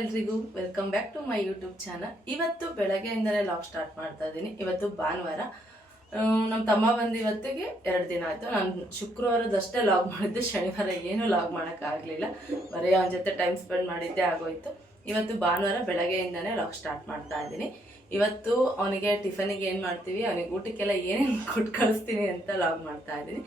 ಎಲ್ರಿಗೂ welcome back to my YouTube channel. ಇವತ್ತು ಬೆಳಗ್ಗೆಯಿಂದಲೇ ಲಾಗ್ ಸ್ಟಾರ್ಟ್ ಮಾಡ್ತಾ ಇದ್ದೀನಿ ಇವತ್ತು ಭಾನುವಾರ. ನಮ್ಮ ತಮ್ಮ ಬಂದು ಇವತ್ತಿಗೆ ಎರಡು ದಿನ ಆಯಿತು. ನಾನು ಶುಕ್ರವಾರದಷ್ಟೇ ಲಾಗ್ ಮಾಡಿದ್ದೆ. ಶನಿವಾರ ಏನೂ ಲಾಗ್ ಮಾಡೋಕ್ಕಾಗಲಿಲ್ಲ ಬರೀ ಅವನ ಜೊತೆ ಟೈಮ್ ಸ್ಪೆಂಡ್ ಮಾಡಿದ್ದೆ ಆಗೋಯ್ತು. ಇವತ್ತು ಭಾನುವಾರ ಬೆಳಗ್ಗೆಯಿಂದಲೇ ಲಾಗ್ ಸ್ಟಾರ್ಟ್ ಮಾಡ್ತಾ ಇದ್ದೀನಿ ಇವತ್ತು ಅವನಿಗೆ ಟಿಫನಿಗೆ ಏನು ಮಾಡ್ತೀವಿ? ಅವನಿಗೆ ಊಟಕ್ಕೆಲ್ಲ ಏನೇನು ಕೊಟ್ಟು ಕಳಿಸ್ತೀನಿ ಅಂತ ಲಾಗ್ ಮಾಡ್ತಾ ಇದ್ದೀನಿ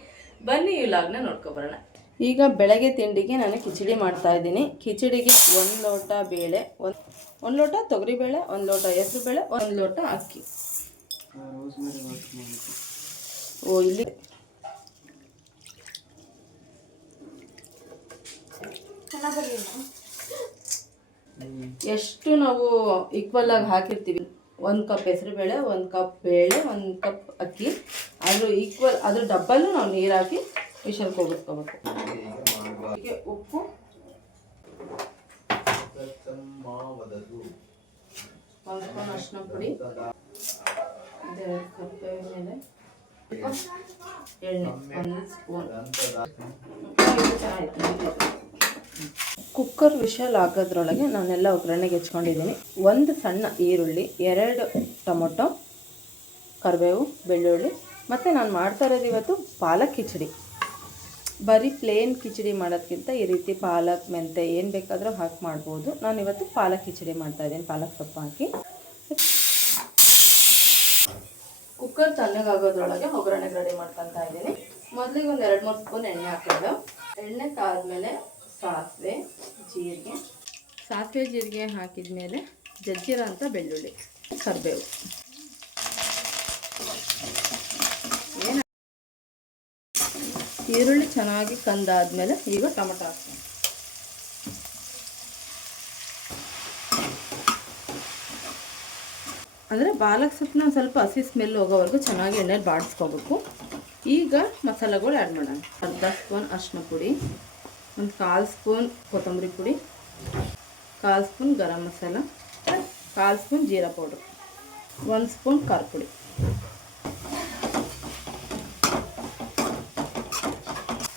ಬನ್ನಿ ಈ ಲಾಗ್ನ ನೋಡ್ಕೊಬರೋಣ ಈಗ ಬೆಳಗ್ಗೆ ತಿಂಡಿಗೆ ನಾನು ಕಿಚಡಿ ಮಾಡ್ತಾ ಇದ್ದೀನಿ. ಕಿಚಡಿಗೆ ಒಂದು ಲೋಟ ಬೇಳೆ, ಒಂದು ಒಂದು ಲೋಟ ತೊಗರಿಬೇಳೆ ಒಂದು ಲೋಟ ಹೆಸರು ಬೇಳೆ, ಒಂದು ಲೋಟ ಅಕ್ಕಿ. ಓ, ಇಲ್ಲಿ ಎಷ್ಟು ನಾವು ಈಕ್ವಲ್ ಆಗಿ ಹಾಕಿರ್ತೀವಿ. ಒಂದು ಕಪ್ ಹೆಸರುಬೇಳೆ ಒಂದು ಕಪ್ ಬೇಳೆ, ಒಂದು ಕಪ್ ಅಕ್ಕಿ. ಅದ್ರ ಈಕ್ವಲ್ ಅದ್ರ ಡಬ್ಬಲ್ಲು ನಾವು ನೀರು ಹಾಕಿ ವಿಷಲ್ ಉಪ್ಪು. ಒಂದು ಸ್ಪೂನ್ ಅರಿಶಿನ ಪುಡಿ. ಇದೆರಡು ಕಪ್ ಮೇಲೆ. ಎಣ್ಣೆ ಒಂದು ಸ್ಪೂನ್. ಕುಕ್ಕರ್ ವಿಷಲ್ ಹಾಕೋದ್ರೊಳಗೆ ನಾನೆಲ್ಲ ಒಗ್ಗರಣೆಗೆ ಹೆಚ್ಕೊಂಡಿದ್ದೀನಿ. ಒಂದು ಸಣ್ಣ ಈರುಳ್ಳಿ ಎರಡು ಟೊಮೊಟೊ ಕರಿಬೇವು ಬೆಳ್ಳುಳ್ಳಿ. ಮತ್ತು ನಾನು ಮಾಡ್ತಾ ಇರೋದು ಇವತ್ತು ಪಾಲಕ್ ಕಿಚಡಿ. ಬರೀ ಪ್ಲೇನ್ ಕಿಚಡಿ ಮಾಡೋದಕ್ಕಿಂತ ಈ ರೀತಿ ಪಾಲಕ್ ಮೆಂತೆ ಏನು ಬೇಕಾದರೂ ಹಾಕಿ ಮಾಡ್ಬೋದು. ನಾನು ಇವತ್ತು ಪಾಲಕ್ ಕಿಚಡಿ ಮಾಡ್ತಾ ಇದ್ದೀನಿ, ಪಾಲಕ್ ಸೊಪ್ಪು ಹಾಕಿ. ಕುಕ್ಕರ್ ತಣ್ಣಗಾಗೋದ್ರೊಳಗೆ ಒಗ್ಗರಣೆ ರೆಡಿ ಮಾಡ್ಕೊತಾ ಇದ್ದೀನಿ. ಮೊದಲಿಗೆ ಒಂದು ಎರಡು ಮೂರು ಸ್ಪೂನ್ ಎಣ್ಣೆ ಹಾಕೋದು ಎಣ್ಣೆ ಕಾದ್ಮೇಲೆ ಸಾಸಿವೆ, ಜೀರಿಗೆ. ಸಾಸಿವೆ, ಜೀರಿಗೆ ಹಾಕಿದ ಮೇಲೆ ಜಜ್ಜಿರೋ ಅಂತ ಬೆಳ್ಳುಳ್ಳಿ, ಕರಿಬೇವು ಏನು ಈರುಳ್ಳಿ ಚೆನ್ನಾಗಿ ಕಂದಾದ್ಮೇಲೆ ಈಗ ಟೊಮೊಟೊ ಹಾಕ್ತೀನಿ. ಅಂದರೆ ಬಾಲಕ್ ಸೊಪ್ಪನ್ನ ಸ್ವಲ್ಪ ಹಸಿ ಸ್ಮೆಲ್ ಹೋಗೋವರೆಗೂ ಚೆನ್ನಾಗಿ ಎಣ್ಣೆಲಿ ಬಾಡಿಸ್ಕೋಬೇಕು. ಈಗ ಮಸಾಲೆಗಳು ಆ್ಯಡ್ ಮಾಡೋಣ. ಅರ್ಧ ಸ್ಪೂನ್ ಅರಿಶಿನ ಪುಡಿ, ಒಂದು ಕಾಲು ಸ್ಪೂನ್ ಕೊತ್ತಂಬರಿ ಪುಡಿ, ಕಾಲು ಸ್ಪೂನ್ ಗರಂ ಮಸಾಲ, ಕಾಲು ಸ್ಪೂನ್ ಜೀರಾ ಪೌಡ್ರ್, ಒಂದು ಸ್ಪೂನ್ ಖಾರ ಪುಡಿ.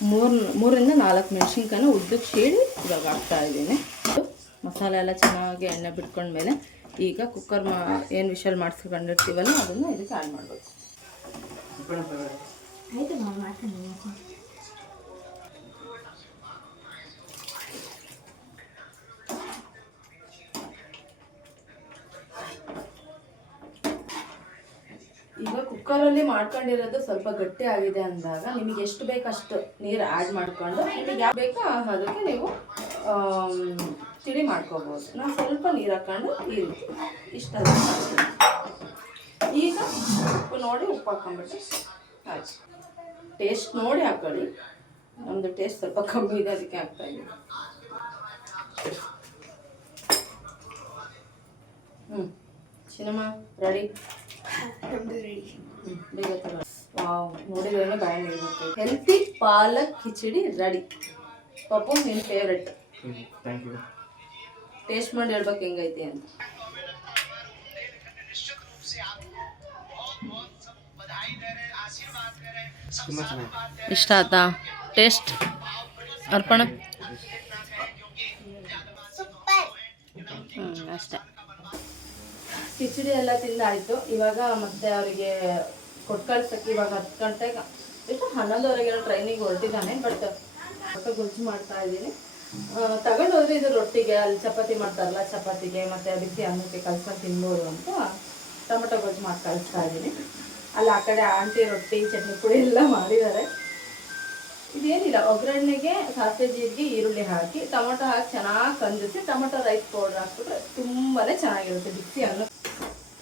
ಮೂರು ಮೂರರಿಂದ ನಾಲ್ಕು ಮೆಣಸಿನ್ಕಾಯಿನ ಉದ್ದಕ್ಕೆ ಶೇಡಿ ಇವಾಗ ಹಾಕ್ತಾ ಇದ್ದೀನಿ. ಮಸಾಲೆ ಎಲ್ಲ ಚೆನ್ನಾಗಿ ಎಣ್ಣೆ ಬಿಟ್ಕೊಂಡ್ಮೇಲೆ ಈಗ ಕುಕ್ಕರ್ ಮಾ ಏನು ವಿಷಲ್ ಮಾಡಿಸ್ಕೊಂಡಿರ್ತೀವಲ್ಲ ಅದನ್ನು ಇದಕ್ಕೆ ಆ್ಯಡ್ ಮಾಡಬೇಕು ಈಗ ಕುಕ್ಕರಲ್ಲಿ ಮಾಡ್ಕೊಂಡಿರೋದು ಸ್ವಲ್ಪ ಗಟ್ಟಿ ಆಗಿದೆ ಅಂದಾಗ ನಿಮಗೆ ಎಷ್ಟು ಬೇಕು ಅಷ್ಟು ನೀರು ಆ್ಯಡ್ ಮಾಡ್ಕೊಂಡು ನಿಮಗೆ ಯಾವ ಬೇಕೋ ಅದಕ್ಕೆ ನೀವು ತಿಳಿ ಮಾಡ್ಕೋಬೋದು. ನಾನು ಸ್ವಲ್ಪ ನೀರು ಹಾಕ್ಕೊಂಡು ಈ ರೀತಿ ಇಷ್ಟ ಈಗ ಉಪ್ಪು ನೋಡಿ, ಉಪ್ಪು ಹಾಕೊಂಡ್ಬಿಟ್ಟು ಆಯ್ತು ಟೇಸ್ಟ್ ನೋಡಿ ಹಾಕೊಳ್ಳಿ. ನಮ್ಮದು ಟೇಸ್ಟ್ ಸ್ವಲ್ಪ ಕಮ್ಮಿ ಇದೆ, ಅದಕ್ಕೆ ಹಾಕ್ತಾ ಇದ್ದೀನಿ ಹ್ಞೂ ಸಿನಿಮಾ ರೆಡಿ ಬೇಗ ವಾವ್ ನೋಡಿದ್ರೆ ಬಾಯಿ ನೀರು ಹೆಲ್ತಿ ಪಾಲಕ್ ಕಿಚಡಿ ರೆಡಿ ಪಪ್ಪು ನಿನ್ನ ಫೇವ್ರೆಟ್ ಥ್ಯಾಂಕ್ ಯು ಟೇಸ್ಟ್ ಮಾಡಿ ಹೇಳ್ಬೇಕು ಹೆಂಗೈತಿ ಅಂತ. ಇಷ್ಟ ಆಯ್ತಾ? ಟೇಸ್ಟ್ ಅರ್ಪಣ? ಹ್ಞೂ ಅಷ್ಟೇ. ಕಿಚಡಿ ಎಲ್ಲ ತಿಂದಾಯಿತು. ಇವಾಗ ಮತ್ತೆ ಅವರಿಗೆ ಕೊಟ್ಟು ಕಳ್ಸಕ್ಕೆ ಇವಾಗ ಹತ್ತು ಗಂಟೆಗೆ ಎಷ್ಟು ಹನ್ನೊಂದುವರೆಗೆಲ್ಲ ಟ್ರೈನಿಗೆ ಹೊರಟಿದ್ದಾನೆ ಬಟ್ ಹೊಟ್ಟೆ ಗೊಜ್ಜು ಮಾಡ್ತಾ ಇದ್ದೀನಿ. ತಗೊಂಡೋದ್ರೆ ಇದು ರೊಟ್ಟಿಗೆ, ಅಲ್ಲಿ ಚಪಾತಿ ಮಾಡ್ತಾರಲ್ಲ, ಚಪಾತಿಗೆ, ಮತ್ತು ಅದಕ್ಕೆ ಅನ್ನಕ್ಕೆ ಕಲ್ಸ್ಕೊಂಡು ತಿನ್ಬೋದು ಅಂತ ಟೊಮೆಟೊ ಗೊಜ್ಜು ಮಾಡಿ ಕಳಿಸ್ತಾ ಇದ್ದೀನಿ. ಅಲ್ಲಿ ಆ ಕಡೆ ಆಂಟಿ ರೊಟ್ಟಿ, ಚಟ್ನಿ ಪುಡಿ ಎಲ್ಲ ಮಾಡಿದ್ದಾರೆ. ಇದೇನಿಲ್ಲ, ಒಗ್ಗರಣೆಗೆ ಸಾಸಿವೆ ಜೀರಿಗೆ, ಈರುಳ್ಳಿ ಹಾಕಿ, ಟೊಮೊಟೊ ಹಾಕಿ ಚೆನ್ನಾಗಿ ಕಂದಿಸಿ, ಟೊಮೊಟೊ ರೈಸ್ ಪೌಡರ್ ಹಾಕ್ಬಿಟ್ರೆ ತುಂಬಾ ಚೆನ್ನಾಗಿರುತ್ತೆ, ಬಿಸಿ ಅನ್ನ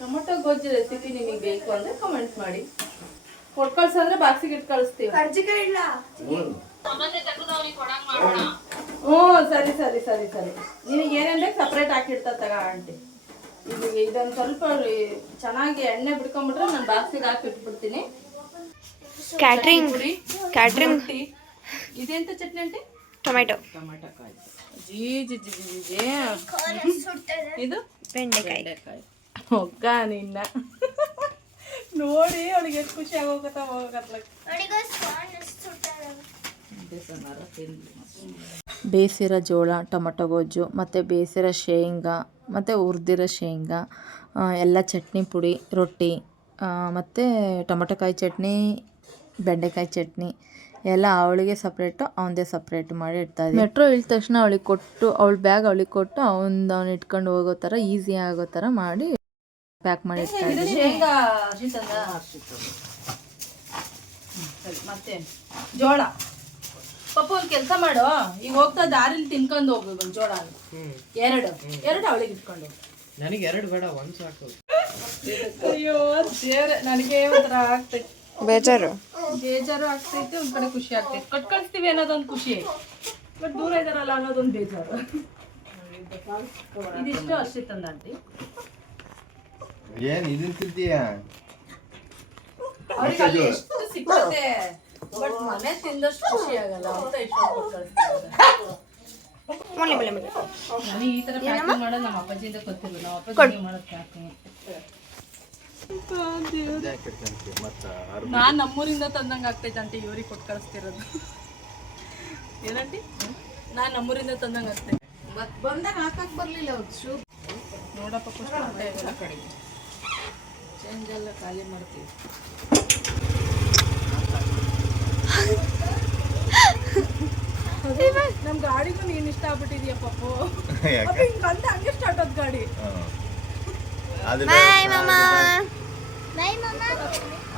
ಟೊಮೊಟೊ ಗೊಜ್ಜು ರೆಸಿಪಿ ನಿಮಗೆ ಬೇಕು ಅಂದರೆ ಕಮೆಂಟ್ ಮಾಡಿ. ಕೊಟ್ಟು ಕಳ್ಸಂದ್ರೆ ಬಾಕ್ಸಿಗೆ ಇಟ್ಟು ಕಳಿಸ್ತೀವಿ. ಹ್ಞೂ ಸರಿ ಸರಿ ಸರಿ ಸರಿ. ನಿನಗೆ ಏನೇನು ಬೇಕು ಸಪ್ರೇಟ್ ಹಾಕಿಡ್ತಾ ತಗ ಆಂಟಿ. ಇದು ಇದೊಂದು ಸ್ವಲ್ಪ ಈ- ಚೆನ್ನಾಗಿ ಎಣ್ಣೆ ಬಿಡ್ಕೊಂಡ್ಬಿಟ್ರೆ ನಾನು ಬಾಕ್ಸಿಗೆ ಹಾಕಿ ಇಟ್ಬಿಡ್ತೀನಿ. ಕ್ಯಾಟ್ರಿಂಗ್ ಪುಡಿ ಕ್ಯಾಟ್ರಿಂಗ್ ರೊಟ್ಟಿ. ಇದೆಂತ ಚಟ್ನಿ ಆಂಟಿ? ಟೊಮೆಟೊ ಟೊಮೆಟೊ ಕಾಯಿ. ಜೀ ಜಿ ಜಿ ಜಿ ಜಿ. ಇದು ಬೆಂಡೆಕಾಯಿ. ಬೆಂಡೆಕಾಯಿ. ಹೊಗ್ಗ ನಿನ್ನ. ನೋಡಿ ಅವಳಿಗೆ ಎಷ್ಟು ಖುಷಿ ಆಗೋಗತ್ತ ಬೇಯಿಸಿರೋ ಜೋಳ ಟೊಮೊಟೊ ಗೊಜ್ಜು ಮತ್ತು ಬೇಯಿಸಿರೋ ಶೇಂಗಾ ಮತ್ತು ಹುರಿದಿರೋ ಶೇಂಗಾ ಎಲ್ಲ ಚಟ್ನಿ ಪುಡಿ ರೊಟ್ಟಿ ಮತ್ತು ಟೊಮಟೊಕಾಯಿ ಚಟ್ನಿ ಬೆಂಡೆಕಾಯಿ ಚಟ್ನಿ ಎಲ್ಲ ಅವಳಿಗೆ ಸಪ್ರೇಟು ಅವನದೇ ಸಪ್ರೇಟ್ ಮಾಡಿ ಇಡ್ತಾ ಇದ್ದೀನಿ ಮೆಟ್ರೋ ಇಳಿದ ತಕ್ಷಣ ಅವಳಿಗೆ ಕೊಟ್ಟು ಅವಳ ಬ್ಯಾಗ್ ಅವಳಿಗೆ ಕೊಟ್ಟು ಅವನ ಅವ್ನು ಇಟ್ಕೊಂಡು ಹೋಗೋ ಥರ ಈಸಿ ಆಗೋ ಥರ ಮಾಡಿ ಪ್ಯಾಕ್ ಮಾಡಿ ಇಡ್ತಾ ಇದ್ದೀನಿ ಶೇಂಗಾ ಹಸಿತಂದ ಸರಿ ಮತ್ತೆ ಜೋಳ. ಪಪ್ಪ ಒಂದು ಕೆಲಸ ಮಾಡು. ಈಗ ಹೋಗ್ತಾ ದಾರಿಲಿ ತಿನ್ಕೊಂಡು ಹೋಗು ಒಂದು ಜೋಳ ಎರಡು. ಎರಡು ಅವಳಿಗೆ ಇಟ್ಕೊಂಡು ನನಗೆ ಎರಡು ಬೇಡ ಒಂದು ಸಾಕು. ಅಯ್ಯೋ ದೇವ್ರೆ ನನಗೆ ಒಂಥರ ಆಗ್ತೈತೆ ಬೇಜಾರು. ಬೇಜಾರು ಆಗ್ತೈತೆ ಒಂದ್ ಕಡೆ ಖುಷಿ ಆಗ್ತೈತೆ. ಕಟ್ ಕಳಿಸ್ತೀವಿ ಅನ್ನೋದೊಂದು ಖುಷಿ. ಬಟ್ ದೂರ ಇದಾರಲ್ಲ ಅನ್ನೋದೊಂದು ಬೇಜಾರು. ಇದಿಷ್ಟು ಅಷ್ಟೇ ತಂದ ಆಂಟಿ ಏನ್ ಇದನ್ ತಿಂತೀಯಾ ಅವ್ರಿಗೆ ಅಲ್ಲಿ ಎಷ್ಟು ಸಿಕ್ಕತ್ತೆ ಬಟ್ ಮನೆ ತಿಂದಷ್ಟು ಖುಷಿ ಆಗಲ್ಲ ಅಂತ ಕಳಿಸ್ತಾರೆ ನನಗೆ ಈ ತರ ಪ್ಯಾಕಿಂಗ್ ಮಾಡೋದು ನಮ್ಮ ಅಪ್ಪಾಜಿಯಿಂದ ಗೊತ್ತಿಲ್ಲ ನಮ್ಮ ಅಪ್ಪಾಜಿ ಮಾಡೋದು ಪ್ಯಾಕಿಂಗ್ ಮತ್ತ ನಾನ್ ನಮ್ಮೂರಿಂದ ತಂದಂಗ ಆಗ್ತೈತೆ ಆಂಟಿ ಇವ್ರಿಗೆ ಕೊಟ್ಟು ಕಳಿಸ್ತಿರೋದು ಏನಂಟಿ ನಾನ್ ನಮ್ಮೂರಿಂದ ತಂದಂಗ ಆಗ್ತೈತೆ ಬಂದಾಗ ಹಾಕಕ್ ಬರ್ಲಿಲ್ಲ ಅವ್ರು ಶೂ ನೋಡಪ್ಪ ಖುಷಿ ಆಗ್ತಾ ಕಡೆಗೆ ಚೇಂಜ್ ಎಲ್ಲ ಖಾಲಿ ಮಾಡ್ತೀವಿ. ನಮ್ ಗಾಡಿಗೂ ನೀನ್ ಇಷ್ಟ ಆಗ್ಬಿಟ್ಟಿದ್ಯಾ ಪಾಪು. ಅಪ್ಪ ಹಿಂಗ್ ಬಂದ ಹಂಗೆ ಸ್ಟಾರ್ಟ್ ಆದ್ ಗಾಡಿ.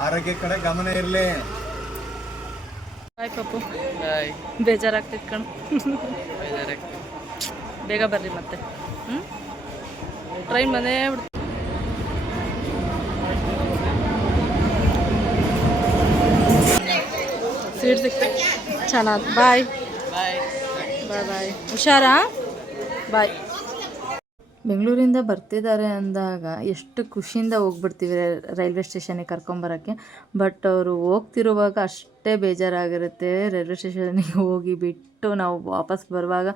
ಆರೋಗ್ಯ ಕಡೆ. ಗಮನ ಇರ್ಲಿ. ಬಾಯ್ ಪಪ್ಪು ಬೇಜಾರಾಗ್ತೈತೆ ಕಣ್. ಬೇಗ ಬರ್ರಿ ಮತ್ತೆ. ಹ್ಮ್? ಟ್ರೈನ್ ಬಂದೇ ಬಿಡ್ತು ಚೆನ್ನಾಗಿ ಬಾಯ್ ಬಾಯ್ ಬಾಯ್ ಹುಷಾರಾ ಬಾಯ್ ಬೆಂಗಳೂರಿಂದ ಬರ್ತಿದ್ದಾರೆ ಅಂದಾಗ ಎಷ್ಟು ಖುಷಿಯಿಂದ ಹೋಗ್ಬಿಡ್ತೀವಿ ರೈಲ್ವೆ ಸ್ಟೇಷನಿಗೆ ಕರ್ಕೊಂಬರೋಕ್ಕೆ. ಬಟ್ ಅವರು ಹೋಗ್ತಿರುವಾಗ ಅಷ್ಟೇ ಬೇಜಾರಾಗಿರುತ್ತೆ. ರೈಲ್ವೆ ಸ್ಟೇಷನಿಗೆ ಹೋಗಿ ಬಿಟ್ಟು ನಾವು ವಾಪಸ್ ಬರುವಾಗ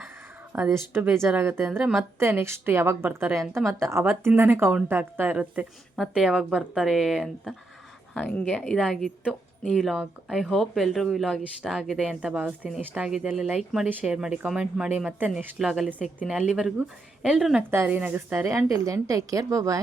ಅದೆಷ್ಟು ಬೇಜಾರಾಗುತ್ತೆ ಅಂದರೆ ಮತ್ತೆ ನೆಕ್ಸ್ಟ್ ಯಾವಾಗ ಬರ್ತಾರೆ ಅಂತ ಮತ್ತೆ ಅವತ್ತಿಂದನೇ ಕೌಂಟ್ ಆಗ್ತಾ ಇರುತ್ತೆ. ಮತ್ತೆ ಯಾವಾಗ ಬರ್ತಾರೆ ಅಂತ. ಹಾಗೆ ಇದಾಗಿತ್ತು. ಈ ವ್ಲಾಗ್ ಐ ಹೋಪ್ ಎಲ್ರಿಗೂ ವ್ಲಾಗ್ ಇಷ್ಟ ಆಗಿದೆ ಅಂತ ಭಾವಿಸ್ತೀನಿ. ಇಷ್ಟ ಆಗಿದೆ ಅಲ್ಲಿ ಲೈಕ್ ಮಾಡಿ ಶೇರ್ ಮಾಡಿ ಕಾಮೆಂಟ್ ಮಾಡಿ ಮತ್ತೆ ನೆಕ್ಸ್ಟ್ ವ್ಲಾಗಲ್ಲಿ ಸಿಗ್ತೀನಿ. ಅಲ್ಲಿವರೆಗೂ ಎಲ್ಲರೂ ನಗ್ತಾರೆ ನಗಿಸ್ತಾರೆ until then take care bye